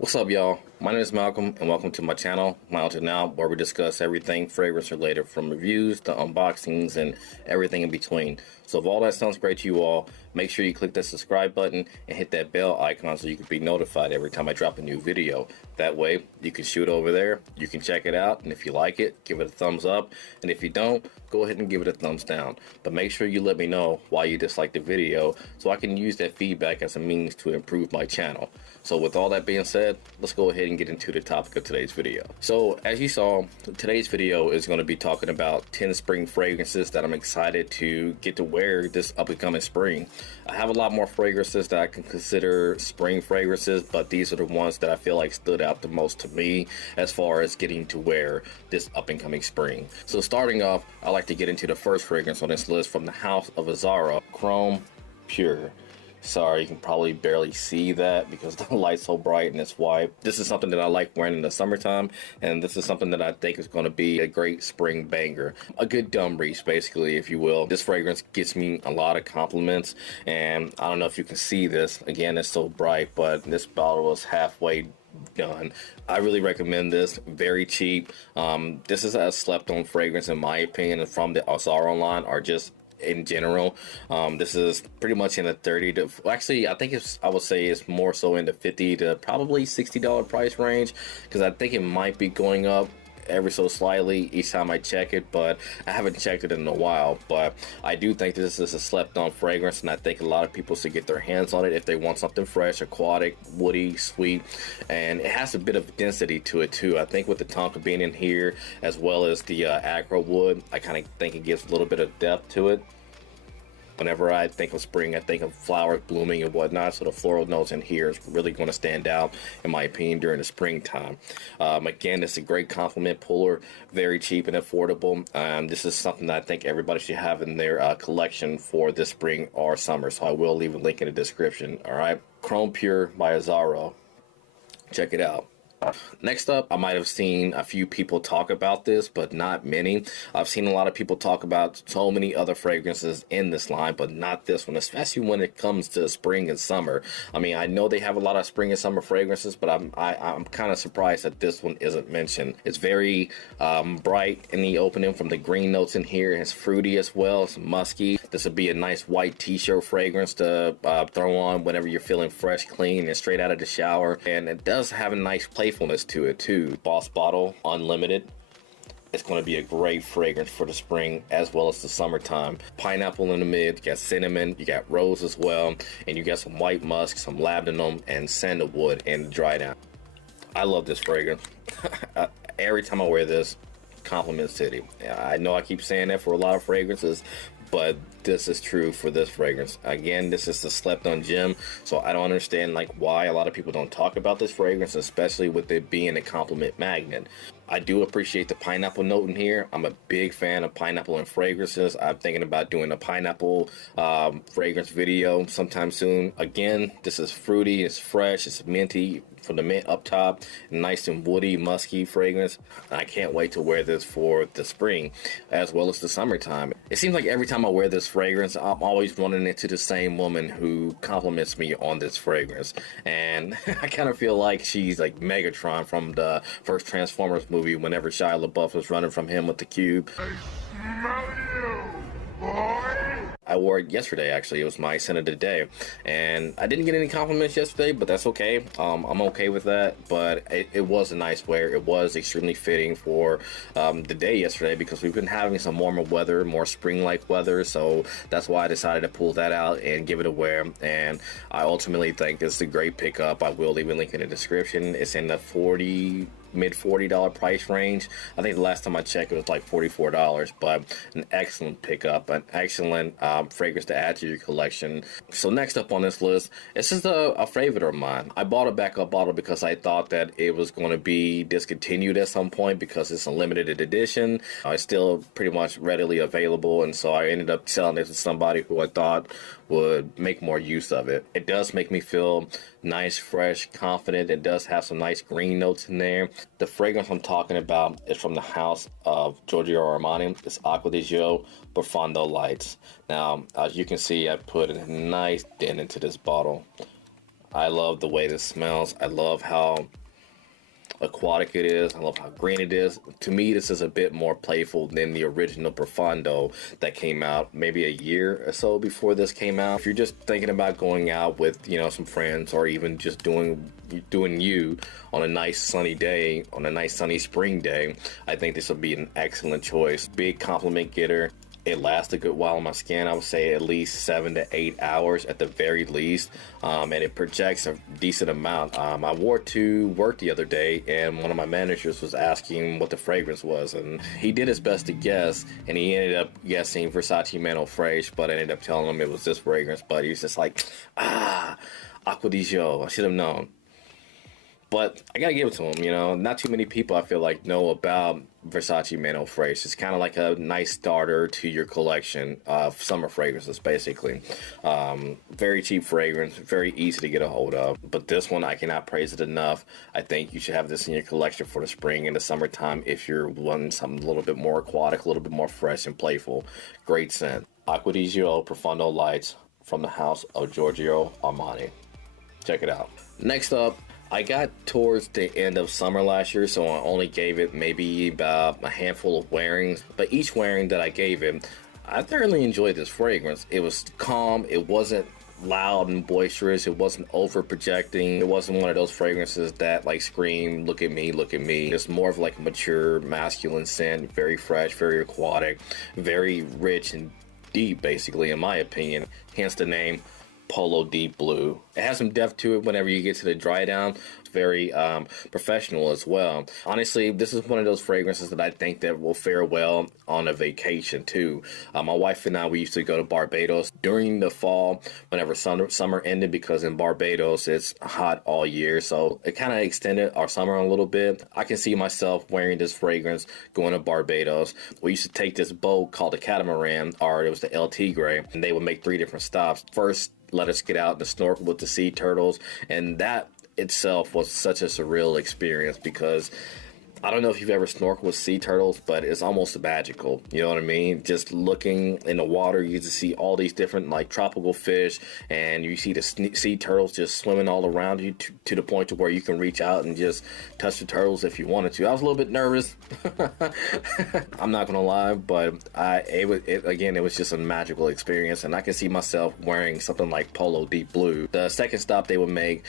What's up, y'all? My name is Malcolm, and welcome to my channel, Mountain Now, where we discuss everything fragrance related, from reviews to unboxings and everything in between. So if all that sounds great to you all, make sure you click that subscribe button and hit that bell icon so you can be notified every time I drop a new video. That way, you can shoot over there, you can check it out, and if you like it, give it a thumbs up, and if you don't, go ahead and give it a thumbs down. But make sure you let me know why you dislike the video so I can use that feedback as a means to improve my channel. So with all that being said, let's go ahead and get into the topic of today's video. So as you saw, today's video is going to be talking about 10 spring fragrances that I'm excited to get to wear this upcoming spring. I have a lot more fragrances that I can consider spring fragrances, but these are the ones that I feel like stood out the most to me as far as getting to wear this up-and-coming spring. So starting off, I like to get into the first fragrance on this list from the house of Azzaro, Chrome Pure. Sorry, you can probably barely see that because the light's so bright and it's white. This is something that I like wearing in the summertime, and this is something that I think is going to be a great spring banger. A good dumb reach, basically, if you will. This fragrance gets me a lot of compliments, and I don't know if you can see this. Again, it's so bright, but this bottle is halfway done. I really recommend this. Very cheap. This is a slept-on fragrance, in my opinion, from the Azzaro line, or just in general. This is pretty much in the 30 to, actually I think I would say it's more so in the 50 to probably $60 price range, because I think it might be going up ever so slightly each time I check it, but I haven't checked it in a while. But I do think this is a slept-on fragrance, and I think a lot of people should get their hands on it if they want something fresh, aquatic, woody, sweet, and it has a bit of density to it too. I think with the tonka bean in here, as well as the Acqua wood, I kind of think it gives a little bit of depth to it. Whenever I think of spring, I think of flowers blooming and whatnot, so the floral notes in here is really going to stand out, in my opinion, during the springtime. Again, it's a great compliment puller, very cheap and affordable. This is something that I think everybody should have in their collection for this spring or summer, so I will leave a link in the description. All right, Chrome Pure by Azzaro. Check it out. Next up, I might have seen a few people talk about this, but not many. I've seen a lot of people talk about so many other fragrances in this line, but not this one, especially when it comes to spring and summer. I mean, I know they have a lot of spring and summer fragrances, but I'm kind of surprised that this one isn't mentioned. It's very bright in the opening from the green notes in here. It's fruity as well. It's musky. This would be a nice white t-shirt fragrance to throw on whenever you're feeling fresh, clean, and straight out of the shower. And it does have a nice playfulness to it too. Boss Bottle Unlimited. It's going to be a great fragrance for the spring as well as the summertime. Pineapple in the mid, you got cinnamon, you got rose as well, and you got some white musk, some labdanum, and sandalwood in the dry down. I love this fragrance. Every time I wear this, compliment city. I know I keep saying that for a lot of fragrances, but this is true for this fragrance. Again, this is the slept-on gem, so I don't understand like why a lot of people don't talk about this fragrance, especially with it being a compliment magnet. I do appreciate the pineapple note in here. I'm a big fan of pineapple and fragrances. I'm thinking about doing a pineapple fragrance video sometime soon. Again, this is fruity, it's fresh, it's minty from the mint up top, nice and woody, musky fragrance. I can't wait to wear this for the spring as well as the summertime. It seems like every time I wear this fragrance, I'm always running into the same woman who compliments me on this fragrance, and I kind of feel like she's like Megatron from the first Transformers movie whenever Shia LaBeouf was running from him with the cube. I smell you, boy. I wore it yesterday, actually. It was my scent of the day, and I didn't get any compliments yesterday, but that's okay. I'm okay with that, but it was a nice wear. It was extremely fitting for the day yesterday, because we've been having some warmer weather, more spring-like weather, so that's why I decided to pull that out and give it a wear, and I ultimately think it's a great pickup. I will leave a link in the description. It's in the mid $40 price range. I think the last time I checked it was like $44, but an excellent pickup, an excellent fragrance to add to your collection. So next up on this list, this is a favorite of mine. I bought a backup bottle because I thought that it was going to be discontinued at some point because it's a limited edition. It's still pretty much readily available, and so I ended up selling it to somebody who I thought would make more use of it. It does make me feel nice, fresh, confident. It does have some nice green notes in there. The fragrance I'm talking about is from the house of Giorgio Armani. It's Aqua Profondo Lights. Now, as you can see, I put a nice dent into this bottle. I love the way this smells. I love how aquatic it is. I love how green it is. To me, this is a bit more playful than the original Profondo that came out maybe a year or so before this came out. If you're just thinking about going out with, you know, some friends, or even just doing you on a nice sunny day, on a nice sunny spring day, I think this would be an excellent choice. Big compliment getter. It lasts a good while on my skin. I would say at least 7 to 8 hours at the very least, and it projects a decent amount. I wore it to work the other day, and one of my managers was asking what the fragrance was, and he did his best to guess, and he ended up guessing Versace Mano Fresh, but I ended up telling him it was this fragrance. But he was just like, Aqua Lights. I should have known. But I gotta give it to him, you know. Not too many people, I feel like, know about Versace Mano Fresh. It's kind of like a nice starter to your collection of summer fragrances, basically. Very cheap fragrance, very easy to get a hold of. But this one, I cannot praise it enough. I think you should have this in your collection for the spring and the summertime if you're wanting something a little bit more aquatic, a little bit more fresh and playful. Great scent. Acqua Profondo Lights from the house of Giorgio Armani. Check it out. Next up, I got towards the end of summer last year, so I only gave it maybe about a handful of wearings. But each wearing that I gave it, I thoroughly enjoyed this fragrance. It was calm. It wasn't loud and boisterous. It wasn't over projecting. It wasn't one of those fragrances that like scream, look at me, look at me. It's more of like a mature, masculine scent, very fresh, very aquatic, very rich and deep, basically, in my opinion. Hence the name Polo D Blue. It has some depth to it whenever you get to the dry down. It's very professional as well. Honestly, this is one of those fragrances that I think that will fare well on a vacation too. My wife and I, we used to go to Barbados during the fall whenever summer ended, because in Barbados it's hot all year, so it kind of extended our summer a little bit. I can see myself wearing this fragrance going to Barbados. We used to take this boat called the Catamaran, or it was the LT Gray, and they would make 3 different stops. First, let us get out and snorkel with the sea turtles, and that itself was such a surreal experience, because I don't know if you've ever snorkeled with sea turtles, but it's almost magical. You know what I mean? Just looking in the water, you just see all these different like tropical fish, and you see the sea turtles just swimming all around you to the point to where you can reach out and just touch the turtles if you wanted to. I was a little bit nervous. I'm not gonna lie, but it was just a magical experience, and I can see myself wearing something like Polo D Blue. The second stop they would make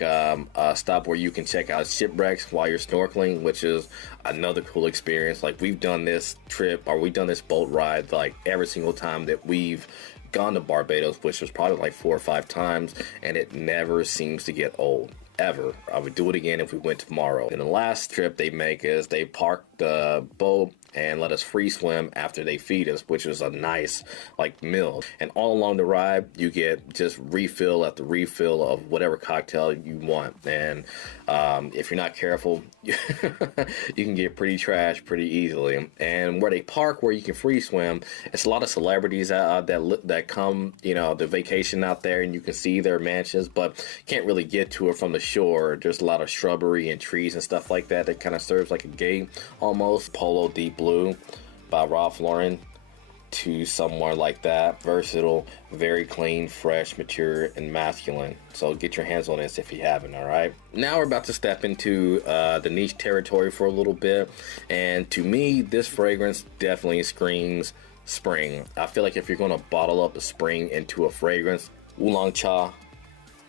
a stop where you can check out shipwrecks while you're snorkeling, which is another cool experience. Like, we've done this trip, or we've done this boat ride like every single time that we've gone to Barbados, which was probably like 4 or 5 times, and it never seems to get old. Ever. I would do it again if we went tomorrow. And the last trip they make is they park the boat and let us free swim after they feed us, which was a nice like meal. And all along the ride, you get just refill after refill of whatever cocktail you want. And if you're not careful, you can get pretty trashed pretty easily. And where they park, where you can free swim, it's a lot of celebrities that come, you know, the vacation out there, and you can see their mansions, but can't really get to it from the shore. There's a lot of shrubbery and trees and stuff like that that kind of serves like a gate almost. Polo D Blue by Ralph Lauren to somewhere like that. Versatile, very clean, fresh, mature, and masculine. So get your hands on this if you haven't, all right? Now we're about to step into the niche territory for a little bit. And to me, this fragrance definitely screams spring. I feel like if you're going to bottle up a spring into a fragrance, Oolongcha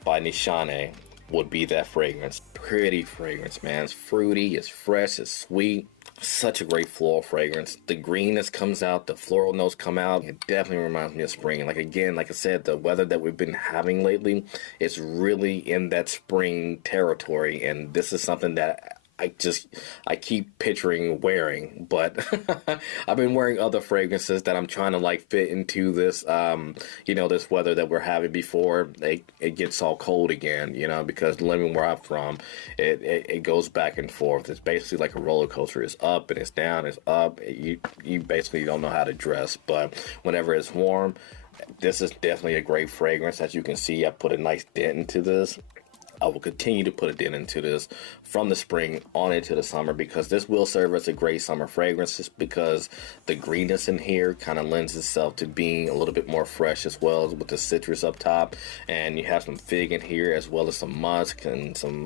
by Nishane would be that fragrance. Pretty fragrance, man. It's fruity, it's fresh, it's sweet. Such a great floral fragrance. The greenness comes out, the floral notes come out. It definitely reminds me of spring. Like, again, like I said, the weather that we've been having lately, it's really in that spring territory, and this is something that I keep picturing wearing, but I've been wearing other fragrances that I'm trying to like fit into this, this weather that we're having before it gets all cold again, you know, because living where I'm from, it goes back and forth. It's basically like a roller coaster. It's up and it's down, it's up. You basically don't know how to dress, but whenever it's warm, this is definitely a great fragrance. As you can see, I put a nice dent into this. I will continue to put a dent into this from the spring on into the summer, because this will serve as a great summer fragrance, just because the greenness in here kind of lends itself to being a little bit more fresh, as well with the citrus up top, and you have some fig in here as well as some musk and some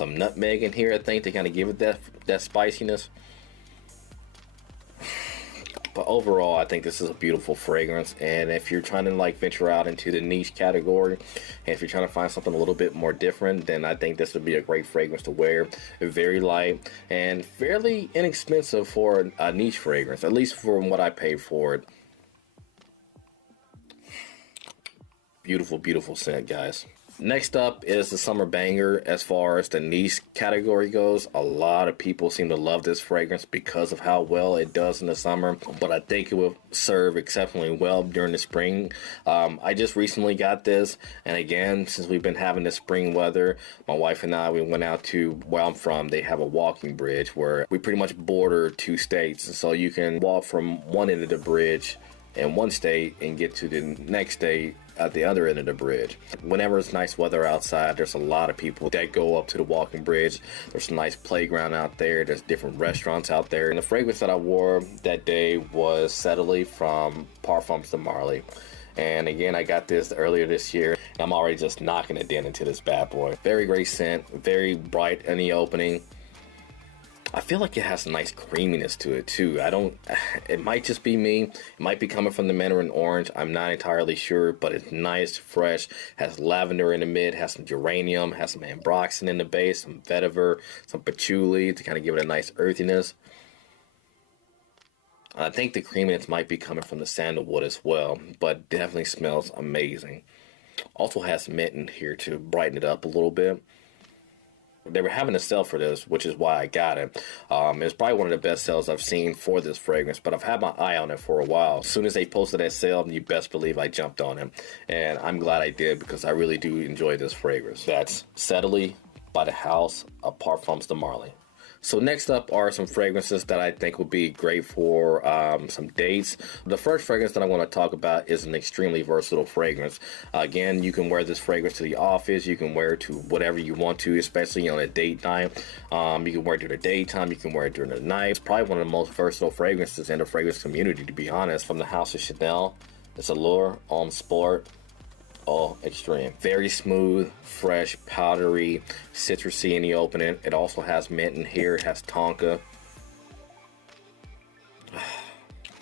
nutmeg in here, I think, to kind of give it that spiciness. But overall, I think this is a beautiful fragrance, and if you're trying to like venture out into the niche category, and if you're trying to find something a little bit more different, then I think this would be a great fragrance to wear. Very light and fairly inexpensive for a niche fragrance, at least from what I paid for it. Beautiful, beautiful scent, guys. Next up is the summer banger. As far as the niche category goes, a lot of people seem to love this fragrance because of how well it does in the summer, but I think it will serve exceptionally well during the spring. I just recently got this, and again, since we've been having the spring weather, my wife and I, we went out to where I'm from. They have a walking bridge where we pretty much border 2 states, and so you can walk from one end of the bridge in one state and get to the next state at the other end of the bridge. Whenever it's nice weather outside, there's a lot of people that go up to the walking bridge. There's a nice playground out there. There's different restaurants out there. And the fragrance that I wore that day was Sedly from Parfums de Marley. And again, I got this earlier this year. I'm already just knocking a dent into this bad boy. Very great scent, very bright in the opening. I feel like it has a nice creaminess to it too. It might just be me. It might be coming from the mandarin orange. I'm not entirely sure, but it's nice, fresh, has lavender in the mid, has some geranium, has some ambroxan in the base, some vetiver, some patchouli to kind of give it a nice earthiness. I think the creaminess might be coming from the sandalwood as well, but definitely smells amazing. Also has mint in here to brighten it up a little bit. They were having a sale for this, which is why I got it. It's probably one of the best sales I've seen for this fragrance, but I've had my eye on it for a while. As soon as they posted that sale, you best believe I jumped on it. And I'm glad I did, because I really do enjoy this fragrance. That's Sedly by the House of Parfums de Marley. So next up are some fragrances that I think would be great for some dates. The first fragrance that I want to talk about is an extremely versatile fragrance. Again, you can wear this fragrance to the office. You can wear it to whatever you want to, especially on a date night. You can wear it during the daytime. You can wear it during the night. It's probably one of the most versatile fragrances in the fragrance community, to be honest. From the house of Chanel, it's Allure Homme Sport. Oh, extreme. Very smooth, fresh, powdery, citrusy in the opening. It also has mint in here. It has tonka.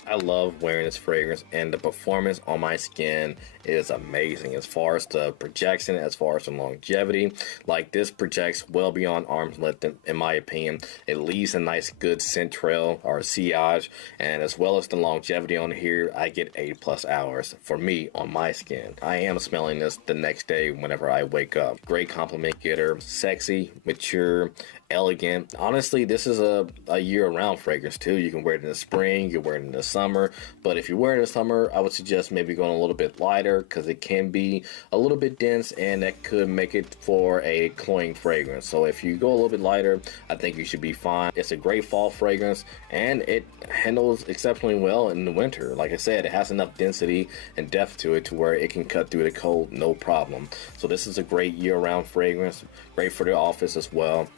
I love wearing this fragrance, and the performance on my skin is amazing. As far as the projection, as far as the longevity, like this projects well beyond arm's length in my opinion. It leaves a nice good scent trail or sillage, and as well as the longevity on here, I get 8+ hours for me on my skin. I am smelling this the next day whenever I wake up. Great compliment getter, sexy, mature, elegant. Honestly, this is a year-round fragrance too. You can wear it in the spring, you can wear it in the summer, but if you're wearing it in the summer, I would suggest maybe going a little bit lighter, because it can be a little bit dense, and that could make it for a cloying fragrance. So if you go a little bit lighter, I think you should be fine. It's a great fall fragrance, and it handles exceptionally well in the winter. Like I said, it has enough density and depth to it to where it can cut through the cold no problem. So this is a great year-round fragrance, great for the office as well.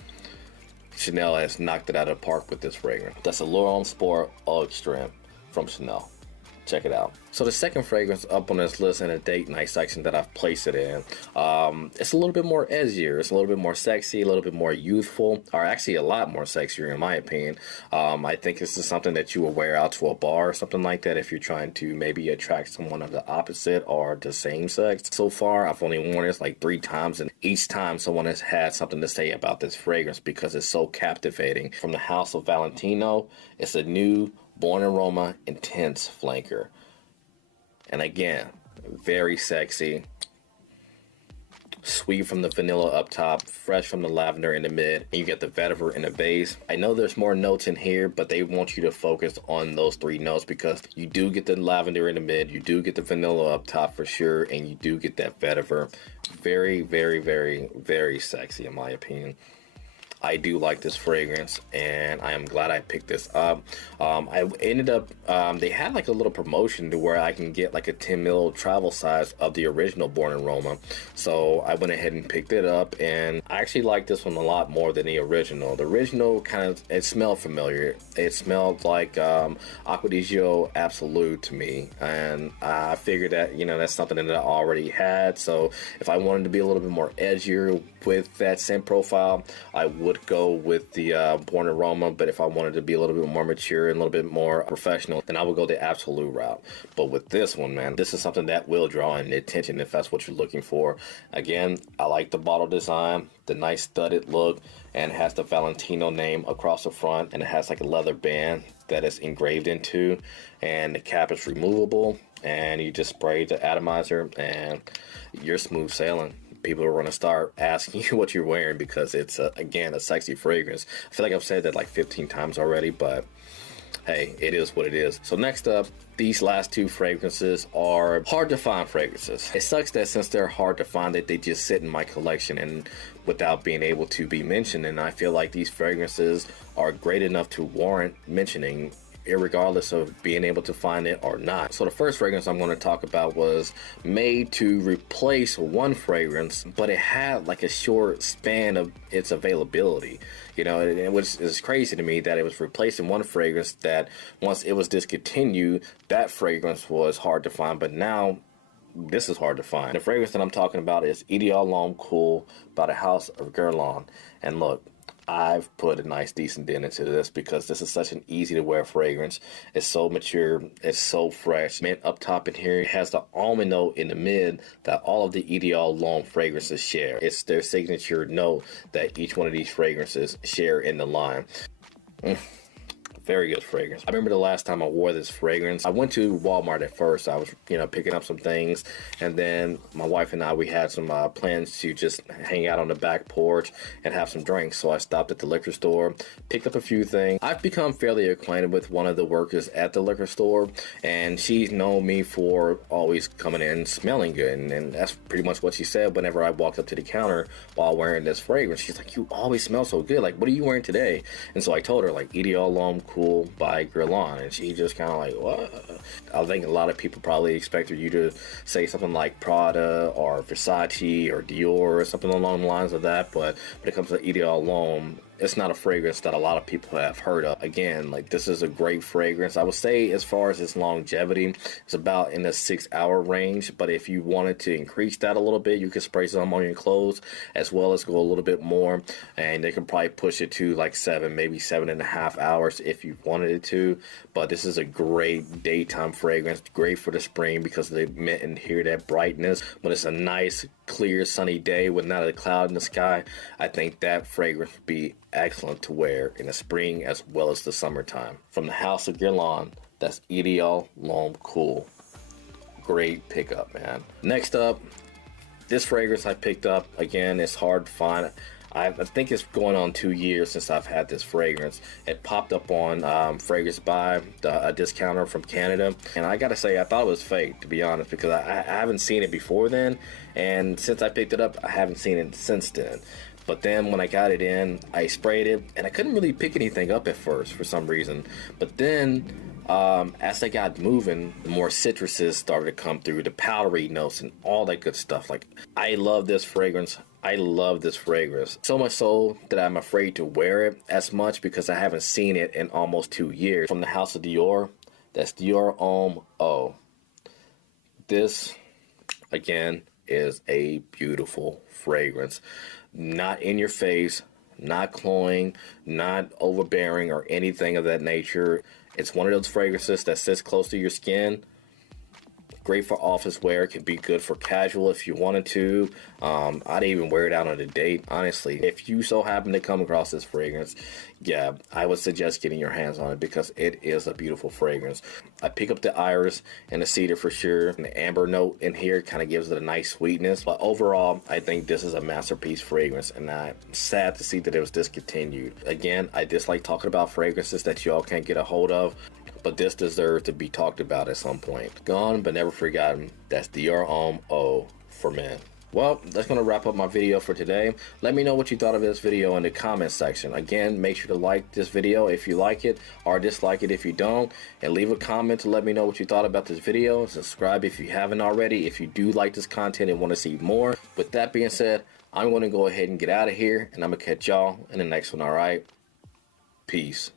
Chanel has knocked it out of the park with this fragrance. That's Allure Homme Sport Eau Extreme from Chanel. Check it out. So the second fragrance up on this list in the date night section that I've placed it in, it's a little bit more edgier. It's a little bit more sexy, a little bit more youthful, or actually a lot more sexier in my opinion. I think this is something that you will wear out to a bar or something like that if you're trying to maybe attract someone of the opposite or the same sex. So far, I've only worn this like 3 times, and each time someone has had something to say about this fragrance because it's so captivating. From the house of Valentino, it's a new Born in Roma Intense Flanker. And again, very sexy. Sweet from the vanilla up top, fresh from the lavender in the mid, and you get the vetiver in the base. I know there's more notes in here, but they want you to focus on those 3 notes, because you do get the lavender in the mid, you do get the vanilla up top for sure, and you do get that vetiver. Very, very, very, very sexy in my opinion. I do like this fragrance, and I am glad I picked this up. I ended up, they had like a little promotion to where I can get like a 10 ml travel size of the original Born in Roma. So I went ahead and picked it up, and I actually like this one a lot more than the original. The original kind of, it smelled familiar. It smelled like Aqua Absolute to me, and I figured that, you know, that's something that I already had. So if I wanted to be a little bit more edgier with that scent profile, I would go with the Born in Roma. But if I wanted to be a little bit more mature and a little bit more professional, then I would go the Absolute route. But with this one, man, this is something that will draw in the attention if that's what you're looking for. Again, I like the bottle design, the nice studded look, and it has the Valentino name across the front, and it has like a leather band that is engraved into, and the cap is removable, and you just spray the atomizer and you're smooth sailing. People are going to start asking you what you're wearing because it's again, a sexy fragrance. I feel like I've said that like 15 times already, but hey, it is what it is. So next up, these last two fragrances are hard to find fragrances. It sucks that since they're hard to find, that they just sit in my collection and without being able to be mentioned. And I feel like these fragrances are great enough to warrant mentioning, irregardless of being able to find it or not. So the first fragrance I'm going to talk about was made to replace one fragrance, but it had like a short span of its availability. You know, it was crazy to me that it was replacing one fragrance that once it was discontinued, that fragrance was hard to find, but now this is hard to find. The fragrance that I'm talking about is Dior Homme Cool by the House of Guerlain. And look, I've put a nice decent dent into this because this is such an easy to wear fragrance. It's so mature, it's so fresh. Mint up top in here, it has the almond note in the mid that all of the Dior Homme fragrances share. It's their signature note that each one of these fragrances share in the line. Very good fragrance. I remember the last time I wore this fragrance, I went to Walmart at first. I was, you know, picking up some things, and then my wife and I, we had some plans to just hang out on the back porch and have some drinks. So I stopped at the liquor store, picked up a few things. I've become fairly acquainted with one of the workers at the liquor store, and she's known me for always coming in smelling good, and that's pretty much what she said whenever I walked up to the counter while wearing this fragrance. She's like, "You always smell so good. Like, what are you wearing today?" And so I told her, like, Dior Homme Cool by Guerlain, and she just kind of like, what? I think a lot of people probably expected you to say something like Prada or Versace or Dior or something along the lines of that, but when it comes to Dior Homme, it's not a fragrance that a lot of people have heard of. Again, like, this is a great fragrance. I would say as far as its longevity, it's about in the 6-hour range, but if you wanted to increase that a little bit, you could spray some on your clothes as well as go a little bit more, and they can probably push it to like 7, maybe 7.5 hours if you wanted it to. But this is a great daytime fragrance, great for the spring because they mint in here that brightness. When it's a nice, clear, sunny day with not a cloud in the sky, I think that fragrance would be excellent to wear in the spring as well as the summertime. From the House of Guerlain, that's Dior Homme Cool. Great pickup, man. Next up, this fragrance I picked up, again, it's hard to find. I think it's going on 2 years since I've had this fragrance. It popped up on Fragrance Buy, a discounter from Canada, and I gotta say, I thought it was fake, to be honest, because I haven't seen it before then, and since I picked it up, I haven't seen it since then. But then when I got it in, I sprayed it, and I couldn't really pick anything up at first for some reason. But then, as I got moving, the more citruses started to come through, the powdery notes and all that good stuff. Like, I love this fragrance. I love this fragrance. So much so that I'm afraid to wear it as much because I haven't seen it in almost 2 years. From the House of Dior, that's Dior Homme O. This, again, is a beautiful fragrance. Not in your face, not cloying, not overbearing or anything of that nature. It's one of those fragrances that sits close to your skin. Great for office wear. It can be good for casual if you wanted to. I'd even wear it out on a date, honestly. If you so happen to come across this fragrance, yeah, I would suggest getting your hands on it because it is a beautiful fragrance. I pick up the iris and the cedar for sure. And the amber note in here kind of gives it a nice sweetness. But overall, I think this is a masterpiece fragrance, and I'm sad to see that it was discontinued. Again, I dislike talking about fragrances that y'all can't get a hold of, but this deserves to be talked about at some point. Gone but never forgotten. That's Dior Homme O for men. Well, that's going to wrap up my video for today. Let me know what you thought of this video in the comment section. Again, make sure to like this video if you like it, or dislike it if you don't, and leave a comment to let me know what you thought about this video. Subscribe if you haven't already, if you do like this content and want to see more. With that being said, I'm going to go ahead and get out of here, and I'm going to catch y'all in the next one, alright? Peace.